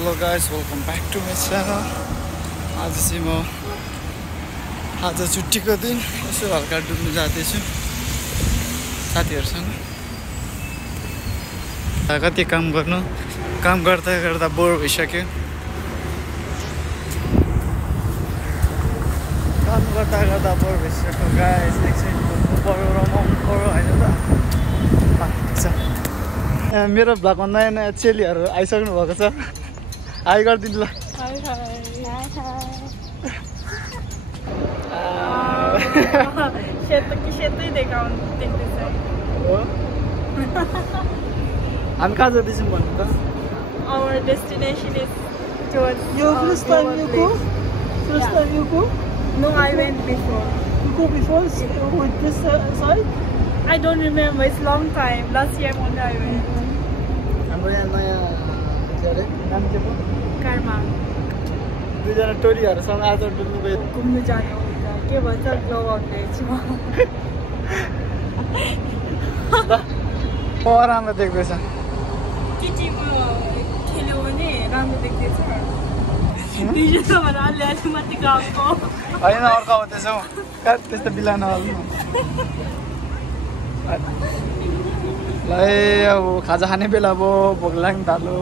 Hello guys, welcome back to my channel. आज चाहिँ म आज छुट्टीको दिन यसो हल्का डुल्न जाँदैछु साथीहरुसँग। कति काम गर्नु, काम गर्दा गर्दा बोर भइसक्यो। काम गर्दा गर्दा बोर भइसक्यो गाइस। एकछिन घुम्नु पर्यो, रमाउनु पर्यो हैन त। मेरो भ्लगमा नयाँ नयाँ चेलीहरु आइसक्नु भएको छ। हाई गर्दिनु ल। हाई हाई हाई हाई सेतै देख्दैछ हो। हामी कहाँ जाँदैछौँ भन्नु त? Our destination is towards first time you go? First time you go? No, I went before. You go before with this side? I don't remember, it's long time. Last year only I went. हाम्रो यहाँ नयाँ के अरे नाम के पो? Karma. दुईजना टोलीहरुसँग आज डुल्नु गयो। घुम्नु जाने हो के भन्छ ग्लो आउट भेजमा। राम्रो देख्दैछ। केटीमा खेल्यो भने राम्रो देख्दैछ। दुईजनामा अलिअलि माथि गएको। हैन अर्को आउँदैछौ। त्यस्तो बिला नहाल्नु। ल अब खाजा खाने बेला भयो, भोक लाग्न थाल्यो।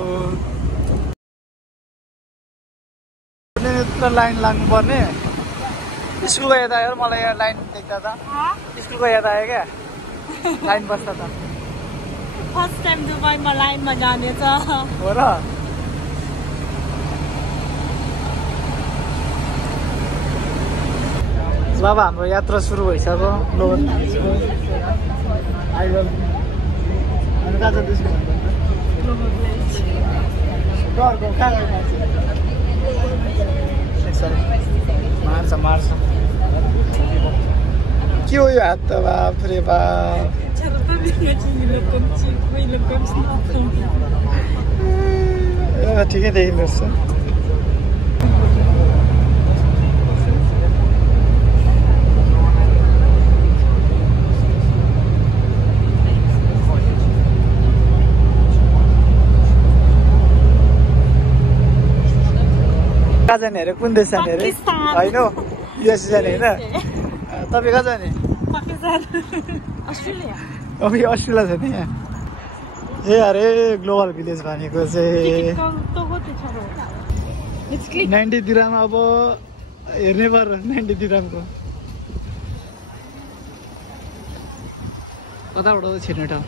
यत्रो लाइन लाग्नु पर्ने। स्कुलको यता हेर मलाई यहाँ लाइन देख्दा त। स्कुलको यता आयो क्या। लाइन बस्दा त। फर्स्ट टाइम दुबईमा लाइनमा जाने छ। हो र? बाबा हाम्रो यात्रा सुरु भइसक्यो। लोन आइगल अनि कहाँ जाँदैछु भन्नु डरको कहाँ गयो मार्छ मार्छ के हो यो हात त बाप रे बाप। ठिकै देखिँदैछ। कहाँ जाने अरे? कुन देश जाने अरे? होइन युएस जाने होइन? तपाईँ कहाँ जाने? अभी अस्ट्रेलिया जाने यहाँ। ए अरे ग्लोबल भिलेज भनेको चाहिँ 90 दिराम। अब हेर्ने पर्यो 90 दिरामको कताबाट छिर्ने ठाउँ।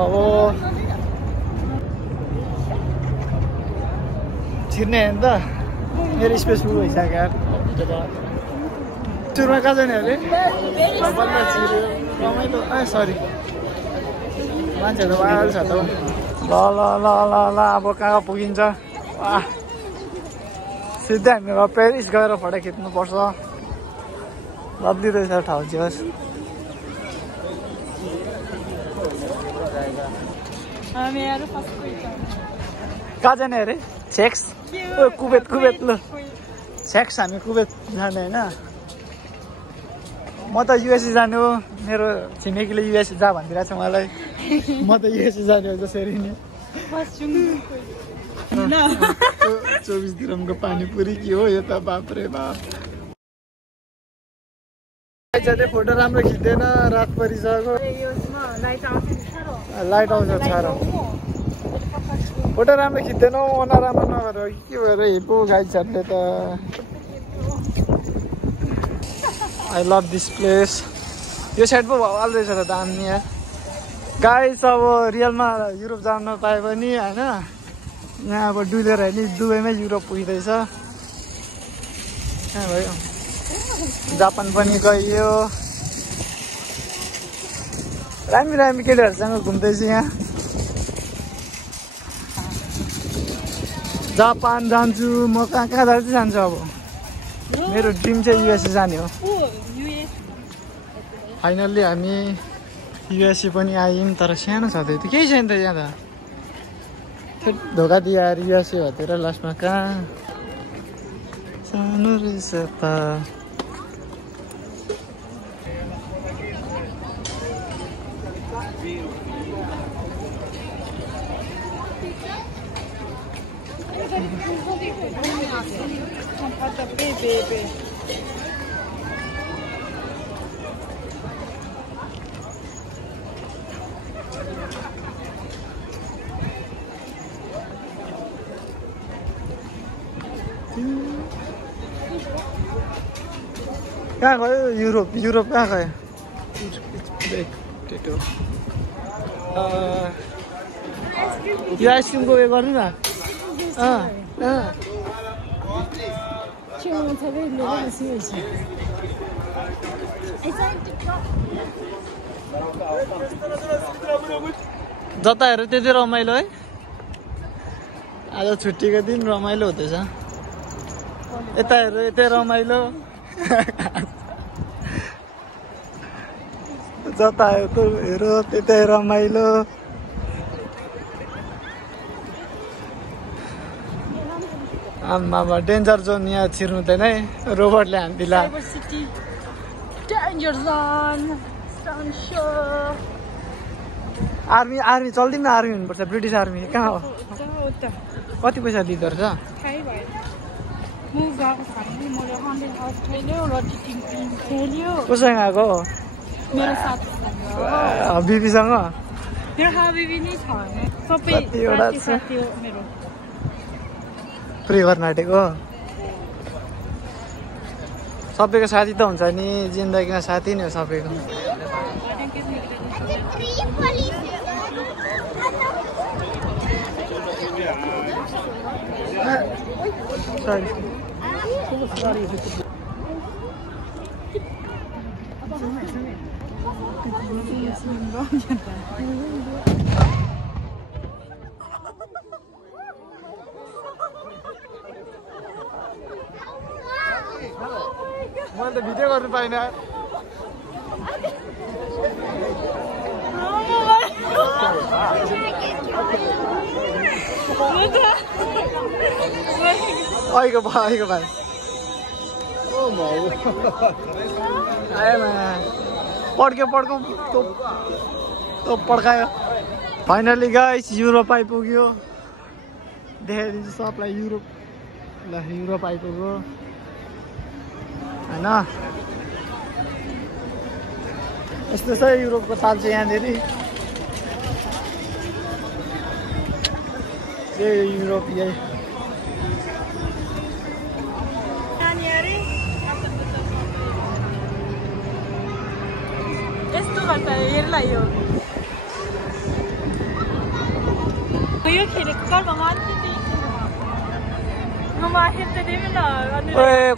अब छिर्ने होइन त मेरो स्पेस फुल भइसक्यो यार। सुरुमा कहाँ जाने अरे? रमाइलो। सरी मान्छेहरू आइहाल्छ त। ल ल ल ल ल अब कहाँ पुगिन्छ? सिधै हामी पेरिस गएर फोटो खिच्नुपर्छ। लब्ली रहेछ ठाउँ चाहिँ। कहाँ जाने अरे? सेक्स कुवेत कुवेत ल सेक्स हामी कुवेत जाने होइन। म त युएसए जाने हो। मेरो छिमेकीले युएसए जा भनिदिरहेको छ मलाई। म त युएसए जाने हो जसरी नि। 24 दिरमको पानीपुरी के हो यो त बाप रे बाप। फोटो राम्रो खिच्दैन, रात परिसक्यो। लाइट आउँछ छारो। फोटो राम्रो खिच्दैन नराम्रो नगरेर के भएर हिपो गाइजहरूले त। I love this place. यो साइड पो भइहाल्दो रहेछ त दामी यार। गाइस अब रियलमा युरोप जान नपाए पनि होइन यहाँ अब डुलेर होइन दुबईमै युरोप पुगिँदैछ। कहाँ भयो? जापान पनि गइयो। रामी रामी केटीहरूसँग घुम्दैछु यहाँ। जापान जान्छु म। कहाँ कहाँ जान्छु अब। मेरो ड्रिम चाहिँ युएसए जाने हो। फाइनल्ली हामी युएसए पनि आयौँ तर सानो छ त केही छैन त यहाँ त। धोका दियो यार युएसए भतिर लास्टमा। कहाँ सानो रहेछ त। On va taper bébé. कहाँ गयो युरोप युरोप कहाँ गयो यो आइसक्रिमको उयो गर्नु न जता हेऱ्यो त्यति रमाइलो है आज छुट्टीको दिन रमाइलो हुँदैछ यता हेऱ्यो यतै रमाइलो जता हेऱ्यो त्यतै रमाइलो आम्मामा डेन्जर जोन यहाँ छिर्नुहुँदैन है रोबोटले हान्दिला आर्मी आर्मी चल्दिउँ न आर्मी हुनुपर्छ ब्रिटिस आर्मी कहाँ हो कति पैसा दिँदो रहेछ कोसँग आएको मेरो साथीसँग बिबीसँग मेरो हाबिबी नै छ सबै साथी हो मेरो प्रे गर्न आँटेको सबैको साथी त हुन्छ नि जिन्दगीमा साथी नै हो सबैको मैले त भिडियो गर्नु पाइनँ अहिलेको भाइ पड्क्यो तो पड्कायो फाइनली गाइस युरोप आइपुग्यो देखाइदिन्छु सबलाई युरोप आइपुग्यो हैन यस्तो छ युरोपको ताल चाहिँ यहाँनिर युरोप यही यस्तो गर्छ हेर्ला यो खेलेको कलमा मान्छे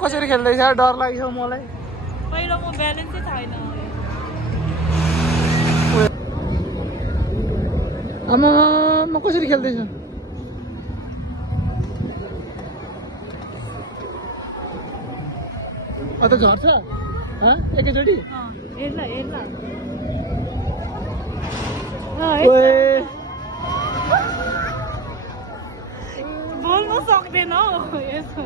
कसरी खेल्दैछ डर लाग्यो मलाई पहिलो म ब्यालेन्सै छैन आमा म कसरी खेल्दैछ अत झर्छ एकैचोटि हेर्ला बोल्नु सक्दैन हौ यसो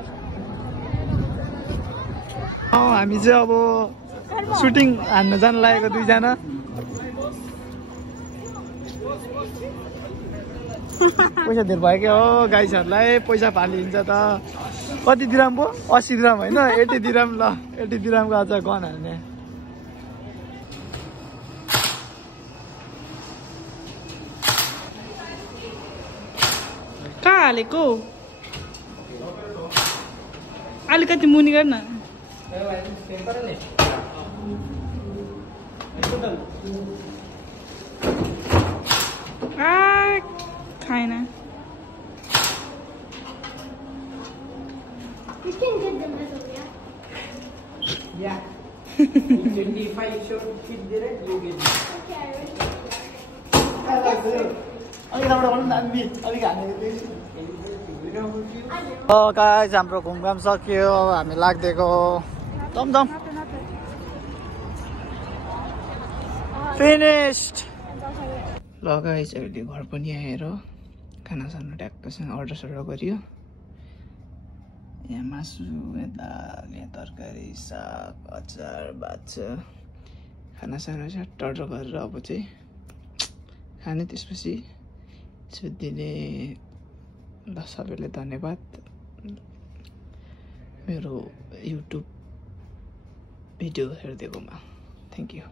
हामी चाहिँ अब सुटिङ हान्न जान लागेको दुईजना पैसा धेर भयो क्या हो गाइसहरूलाई पैसा फालिन्छ त कति दिराम पो 80 दिराम होइन 80 दिराम ल 80 दिरामको आज गन हाल्ने कहाँ हालेको अलिकति मुनि गर्न खाएन You can get them as well, yeah? Yeah. If I should fit direct, you get it. Guys हाम्रो घुमघाम सक्यो अब हामी लाग्दिएको टमटम फिनिस्ड ल गाइस अहिले घर पनि आएर खानासाना ट्याक्कसँग अर्डर गरियो यहाँ मासु यता यहाँ तरकारी साग अचार भात छ खानासाना झट्ट अर्डर गरेर अब चाहिँ खाने त्यसपछि छुट्टिने ल सबैलाई धन्यवाद मेरो युट्युब भिडियो हेरिदिएकोमा थ्याङ्क यू।